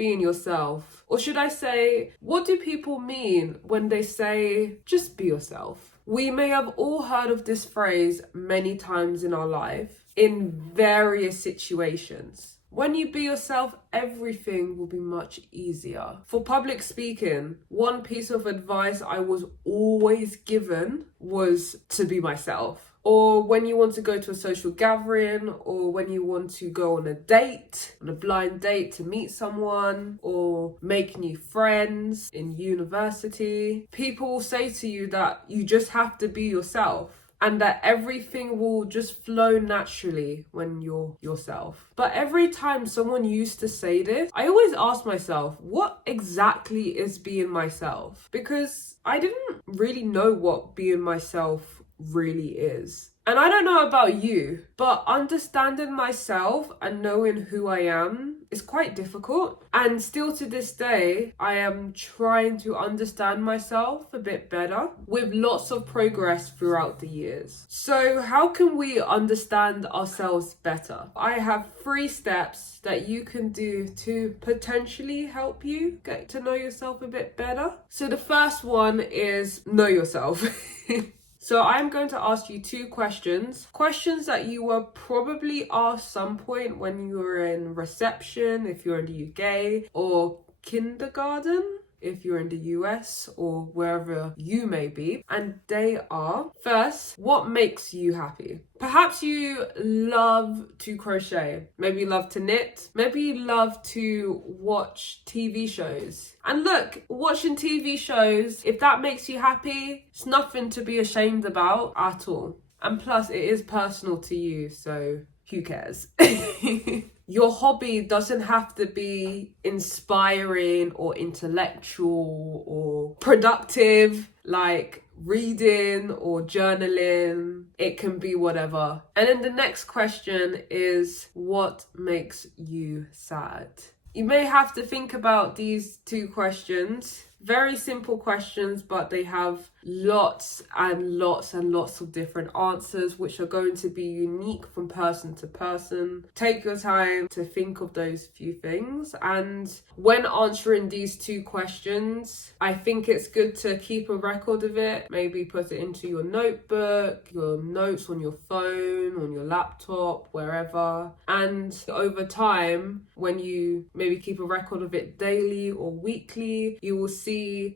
being yourself. Or should I say, what do people mean when they say, just be yourself? We may have all heard of this phrase many times in our life, in various situations. When you be yourself, everything will be much easier. For public speaking, one piece of advice I was always given was to be myself. Or when you want to go to a social gathering, or when you want to go on a date, on a blind date to meet someone, or make new friends in university, people will say to you that you just have to be yourself, and that everything will just flow naturally when you're yourself. But every time someone used to say this, I always ask myself, what exactly is being myself? Because I didn't really know what being myself really is. And I don't know about you, but understanding myself and knowing who I am is quite difficult. And still to this day, I am trying to understand myself a bit better, with lots of progress throughout the years. So how can we understand ourselves better? I have 3 steps that you can do to potentially help you get to know yourself a bit better. So the first one is know yourself. So I'm going to ask you 2 questions that you were probably asked some point when you were in reception, if you're in the UK, or kindergarten, if you're in the US, or wherever you may be. And they are, first, what makes you happy? Perhaps you love to crochet, maybe you love to knit, maybe you love to watch TV shows. And look, watching TV shows, if that makes you happy, it's nothing to be ashamed about at all. And plus, it is personal to you, so who cares? Your hobby doesn't have to be inspiring or intellectual or productive, like reading or journaling. It can be whatever. And then the next question is, what makes you sad? You may have to think about these 2 questions. Very simple questions, but they have lots and lots and lots of different answers, which are going to be unique from person to person. Take your time to think of those few things. And when answering these 2 questions, I think it's good to keep a record of it. Maybe put it into your notebook, your notes on your phone, on your laptop, wherever. And over time, when you maybe keep a record of it daily or weekly, you will see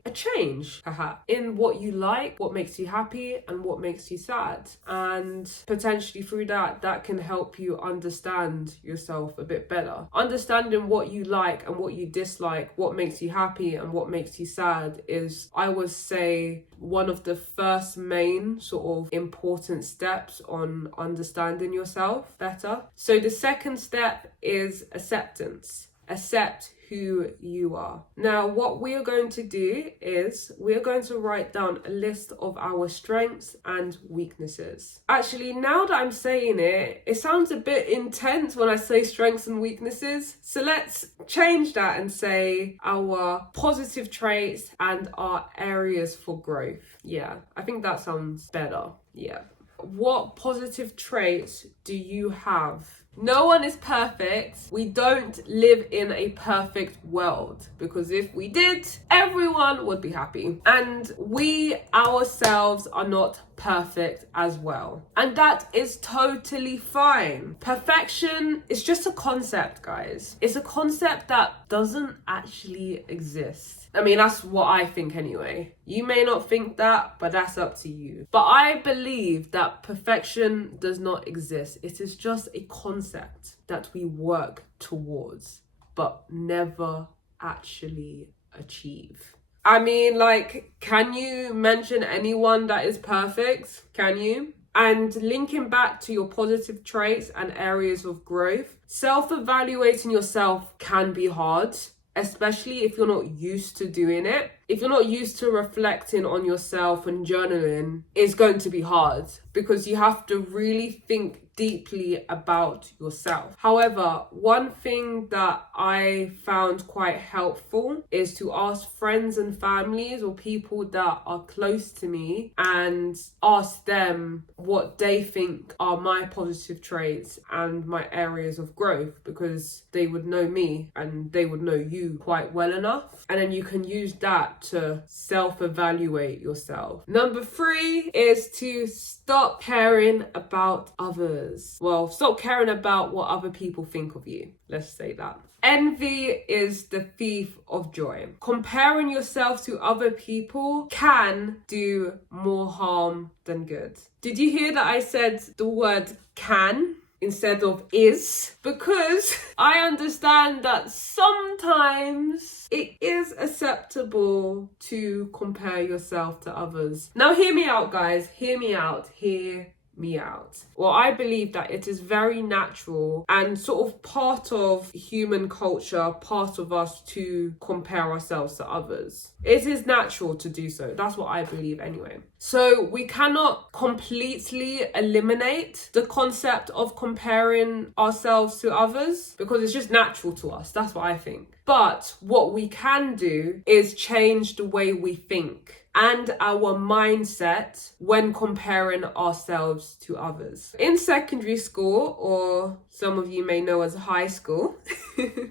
a change perhaps in what you like, what makes you happy, and what makes you sad. And potentially through that can help you understand yourself a bit better. Understanding what you like and what you dislike, what makes you happy and what makes you sad, is, I would say, one of the first main sort of important steps on understanding yourself better. So the second step is acceptance. Accept who you are. Now, what we are going to do is we are going to write down a list of our strengths and weaknesses. Actually, now that I'm saying it, it sounds a bit intense when I say strengths and weaknesses. So let's change that and say our positive traits and our areas for growth. Yeah, I think that sounds better. Yeah. What positive traits do you have? No one is perfect. We don't live in a perfect world, because if we did, everyone would be happy. And we ourselves are not perfect as well. And that is totally fine. Perfection is just a concept, guys. It's a concept that doesn't actually exist. I mean, that's what I think anyway. You may not think that, but that's up to you. But I believe that perfection does not exist. It is just a concept that we work towards, but never actually achieve. I mean, like, can you mention anyone that is perfect? Can you? And linking back to your positive traits and areas of growth, self-evaluating yourself can be hard, especially if you're not used to doing it. if you're not used to reflecting on yourself and journaling, it's going to be hard because you have to really think deeply about yourself. However, one thing that I found quite helpful is to ask friends and families or people that are close to me and ask them what they think are my positive traits and my areas of growth, because they would know me and they would know you quite well enough. And then you can use that to self-evaluate yourself. Number 3 is to stop caring about others. Well, stop caring about what other people think of you. Let's say that. Envy is the thief of joy. Comparing yourself to other people can do more harm than good. Did you hear that I said the word can instead of is? Because I understand that sometimes it is acceptable to compare yourself to others. Now hear me out, guys. Hear me out. Hear me out. Well, I believe that it is very natural and sort of part of human culture, part of us to compare ourselves to others. It is natural to do so. That's what I believe anyway. So we cannot completely eliminate the concept of comparing ourselves to others because it's just natural to us. That's what I think. But what we can do is change the way we think and our mindset when comparing ourselves to others. In secondary school, or some of you may know as high school,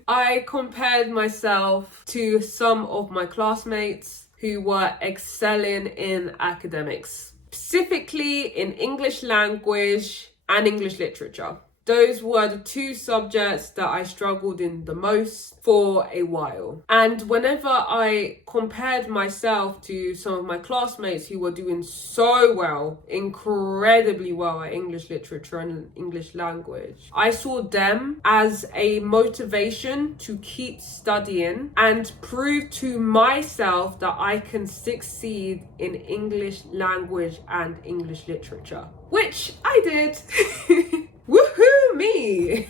I compared myself to some of my classmates who were excelling in academics, specifically in English language and English literature. Those were the 2 subjects that I struggled in the most for a while. And whenever I compared myself to some of my classmates who were doing so well, incredibly well at English literature and English language, I saw them as a motivation to keep studying and prove to myself that I can succeed in English language and English literature, which I did. Woohoo me!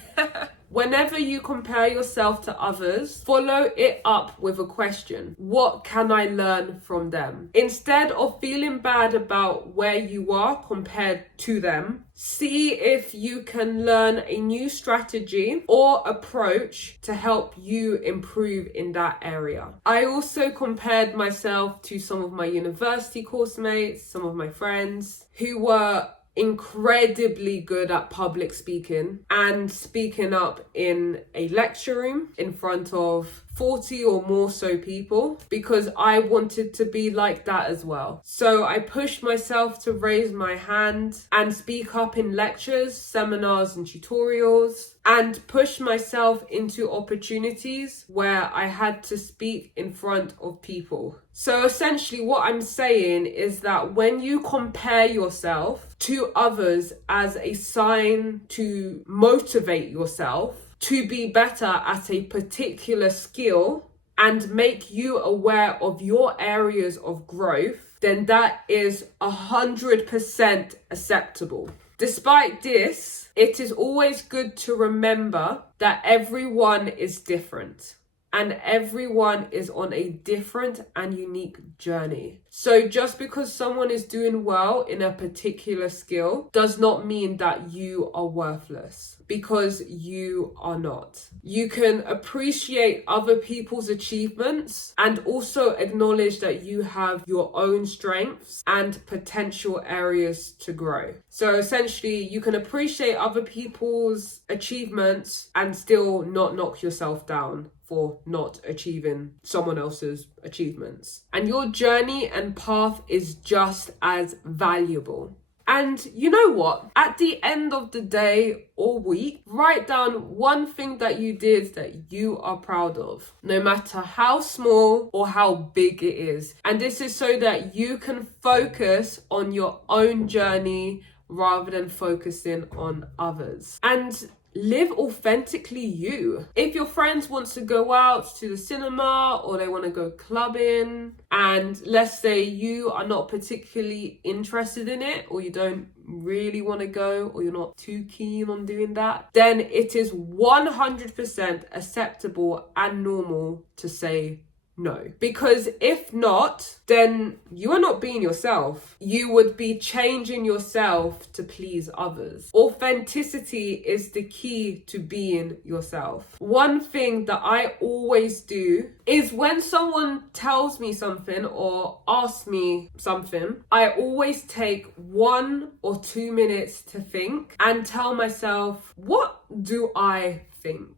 Whenever you compare yourself to others, follow it up with a question. What can I learn from them? Instead of feeling bad about where you are compared to them, see if you can learn a new strategy or approach to help you improve in that area. I also compared myself to some of my university course mates, some of my friends who were incredibly good at public speaking and speaking up in a lecture room in front of 40 or more so people, because I wanted to be like that as well. So I pushed myself to raise my hand and speak up in lectures, seminars and tutorials, and push myself into opportunities where I had to speak in front of people. So essentially what I'm saying is that when you compare yourself to others as a sign to motivate yourself to be better at a particular skill and make you aware of your areas of growth, then that is 100% acceptable. Despite this, it is always good to remember that everyone is different and everyone is on a different and unique journey. So just because someone is doing well in a particular skill does not mean that you are worthless, because you are not. You can appreciate other people's achievements and also acknowledge that you have your own strengths and potential areas to grow. So essentially, you can appreciate other people's achievements and still not knock yourself down for not achieving someone else's achievements. And your journey and path is just as valuable. And you know what? At the end of the day or week, write down one thing that you did that you are proud of, no matter how small or how big it is. And this is so that you can focus on your own journey rather than focusing on others. And live authentically you. If your friends want to go out to the cinema or they want to go clubbing, and let's say you are not particularly interested in it, or you don't really want to go, or you're not too keen on doing that, then it is 100% acceptable and normal to say No. Because if not, then you are not being yourself. You would be changing yourself to please others. Authenticity is the key to being yourself. One thing that I always do is when someone tells me something or asks me something, I always take 1 or 2 minutes to think and tell myself, what do I think?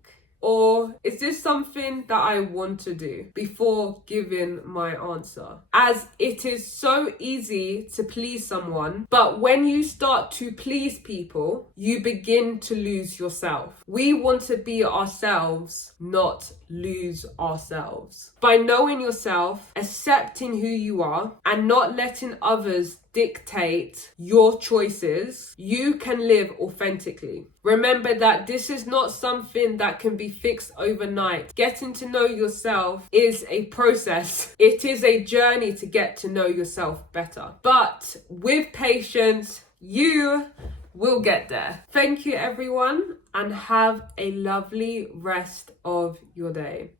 Or is this something that I want to do before giving my answer? As it is so easy to please someone, but when you start to please people, you begin to lose yourself. We want to be ourselves, not lose ourselves. By knowing yourself, accepting who you are, and not letting others dictate your choices, you can live authentically. Remember that this is not something that can be fixed overnight. Getting to know yourself is a process. It is a journey to get to know yourself better. But with patience, you will get there. Thank you, everyone, and have a lovely rest of your day.